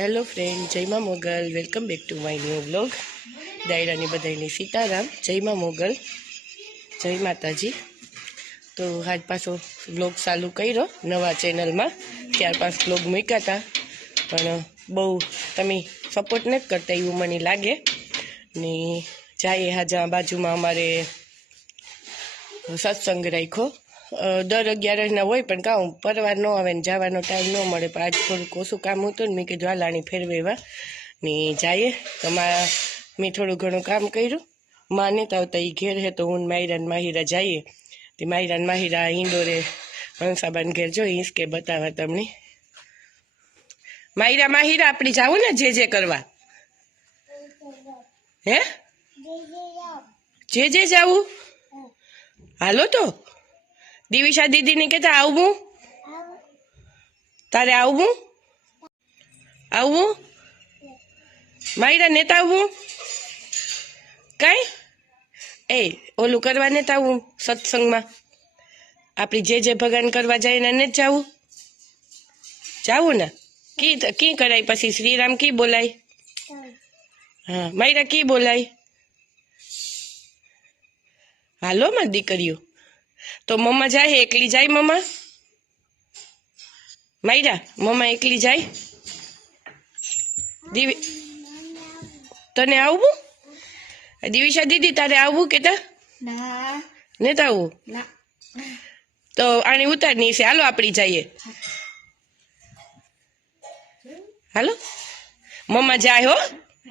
Hello friend, जय मां Mogal. Welcome back to my new vlog. दायरानी बधाईने सीताराम, जय मां मोगल, जय माताजी। तो आज पाछो व्लॉग चालू कर्यो नवा चेनल में। 4-5 व्लॉग मूक्या था पण बहु तमे सपोर्ट नहीं करता एवं मने लागे ने। जाए हाजा बाजू में अमारे सत्संग राख्यो। दर 11 ना होय पण कहूँ परवार न आवे ने जवानो टाइम न मळे पण आज थोड़ुंक ओछुं काम हतुं ने मैं कीधुं आ लाणी फेरवेवा ने जाए। तो मैं थोड़ुं घणुं काम कर्युं। मां नहोता आवता ई घेर है तो हूँ मायरा ने माहिरा जाइए। ते मायरा ने माहिरा इंडोरे हंसाबान घेर जो हिंचके बतावा तमने। मायरा माहिरा आपणी जावुं ने जे करवा हे जे जावुं हालो। तो दिविशा दीदी ने कहता आवुं तारे आवुं आवुं मायरा नेता आवुं कई ए ओलू करवा नेता आवुं सत्संग में आपणी जे भगवान करवा जाए ने जावुं जावुं ने की कराय पछी श्रीराम की बोलाय। हाँ मायरा की बोलाय हालो मारी दीकरीओ। तो मम्मा जाए एकली जाए मम्मा मायरा मम्मा एकली जाए दिवी तने आवुं दिविशा दीदी तारे आवुं केता नेता आवुं तो आने उतार नहीं से हालो आपड़ी जाइए हालो मम्मा जाए हो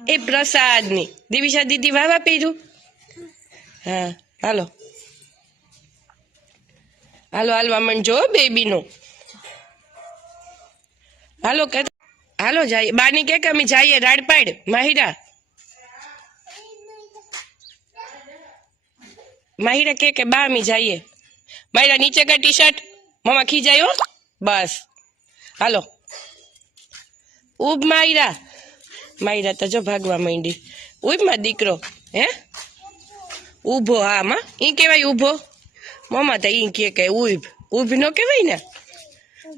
ए प्रसाद नी दिविशा दीदी वावा पीरू। हाँ हालो हालो हालवा मंडो बेबी नो हालो कहता हालो जाइए बानी के अमी जाइए राड़पाड़ माहिरा माहिरा के बा अमी जाइए। माहिरा नीचे का टी शर्ट मम्मा खी जाए हो बस हालो उब माहिरा माहिरा तो जो भागवा मंडी उब मा दीकरो हे उभो। हाँ मां ई केवाय उभो मम्मा तो ई के उब उब नो केवाय ने।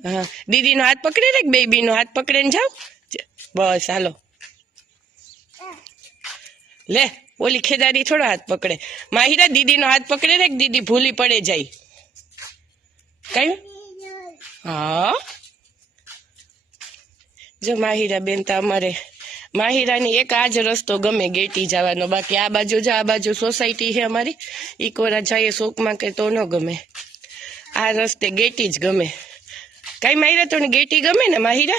हाँ दीदी नो हाथ पकड़े रे बेबी नो हाथ पकड़े जाओ बस हालो ले ओली खेदारी थोड़ा हाथ पकड़े माहिरा दीदी नो हाथ पकड़े रे दीदी भूली पड़े जाई कई। हाँ जो माहिरा बेन तो अमारे माहिरा ने एक आज रस्तो गमे गेटी जवानो बाकी आ बाजू जो आ बाजू सोसायटी है हमारी ई कोरा जाए शोक में के तो न गमे आ रस्ते गेटी ज गमे कई माहिरा तो गेटी गमे ने माहिरा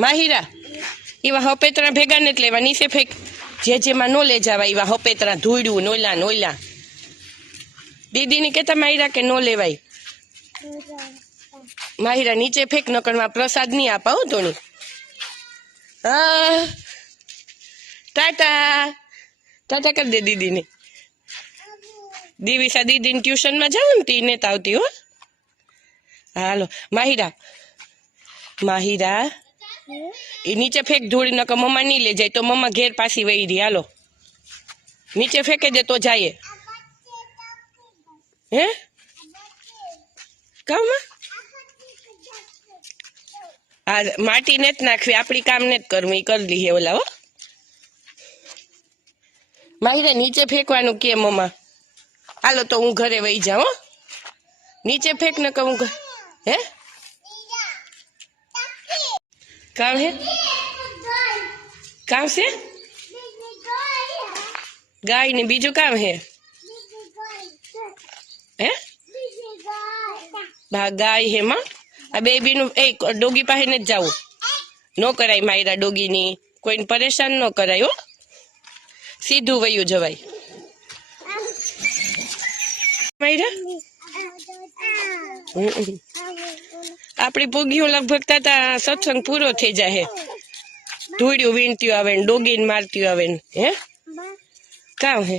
माहिरा एवा हपेतरा भेगा ने लेवा नीचे फेंक जे में नो ले जावा एवा हपेतरा धूड़ू नोला नोला दीदी ने कहता माहिरा के नो लेवाई माहिरा नीचे फेंक नकर प्रसाद नहीं आपाओ तो टाटा टाटा कर दे दीदी ने। दिविशा दीदी ने ट्यूशन में जाऊँ ती ने आवती हो हालो माहिरा माहिरा ये नीचे फेंक धूड़ी न मम्मा नहीं ले जाए तो मम्मा घेर पासी वही रही हालो नीचे फेंके दे तो जाए हैं काम आ माटी ने नाखवी आपड़ी काम ने करवू ई कर ली है ओला हो माहिरा नीचे फेंकवानु के मम्मा हालो तो हूँ घरे वही जाऊँ नीचे फेंक न कहूँ है काम है काम से गाय ने बीजू काम है गाय है मां आ बेबी नु एक डोगी पाहे न जाऊ नो कराय मायरा डोगी नी कोई परेशान न कराय हो सीधू वयू जवाय मायरा आपड़ी पूगियों लगभग ता सत्संग पूरो थी जाए धूड़ियों वीणती आवे डोगी मारती आवे हे काम है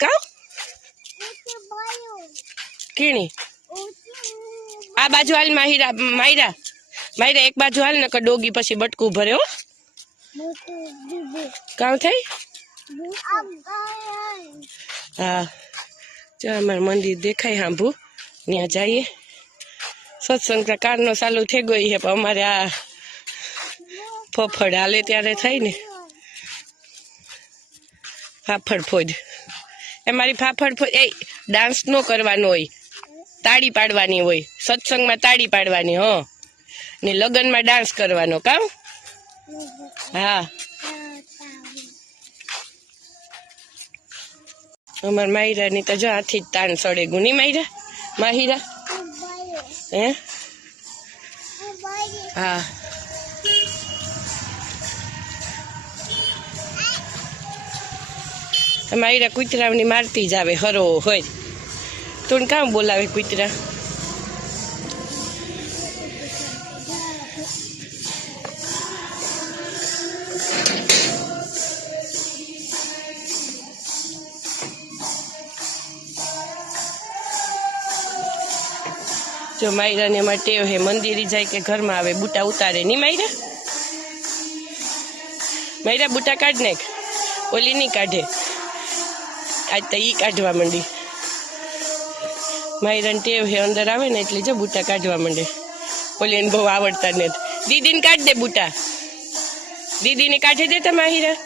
काम कीणी आ बाजू हाल माहिरा मायरा मायरा एक बाजू हाल न डोगी पछी बटकू भरे हो काम थाय। हाँ जो अमर मंदिर देखाय हांभू न्या जाइए સત્સંગ કારનો ચાલુ થઈ ગઈ છે, પણ અમારે આ ફફડ હાલે ત્યારે થાય ને ફાફડ ફોજ. એ મારી ફાફડ ફોજ એ ડાન્સ નો કરવાનો હોય, તાળી પાડવાની હોય. સત્સંગમાં તાળી પાડવાની, ને લગ્નમાં ડાન્સ કરવાનો. કામ હા. અમાર માહિરાની તો જો હાથી જ તાન સડે ગુની માહિરા માહિરા હે હા. માહિરા કૂતરાની મારતી જ આવે હરો હોય. તું કામ બોલાવે કૂતરા? જો માયરાને એમાં ટેવ હે, મંદિરે જાય કે ઘરમાં આવે બુટા ઉતારે નહીં. માયરા માયરા બુટા કાઢ નાખ, ઓલી નહીં કાઢે. આજ તો ઈ કાઢવા માંડી. માયરાને ટેવ હે, અંદર આવે ને એટલે જો બુટા કાઢવા માંડે. ઓલીને બહુ આવડતા ને દીદીને કાઢ દે બુટા, દીદીને કાઢી દે તો માહિરા.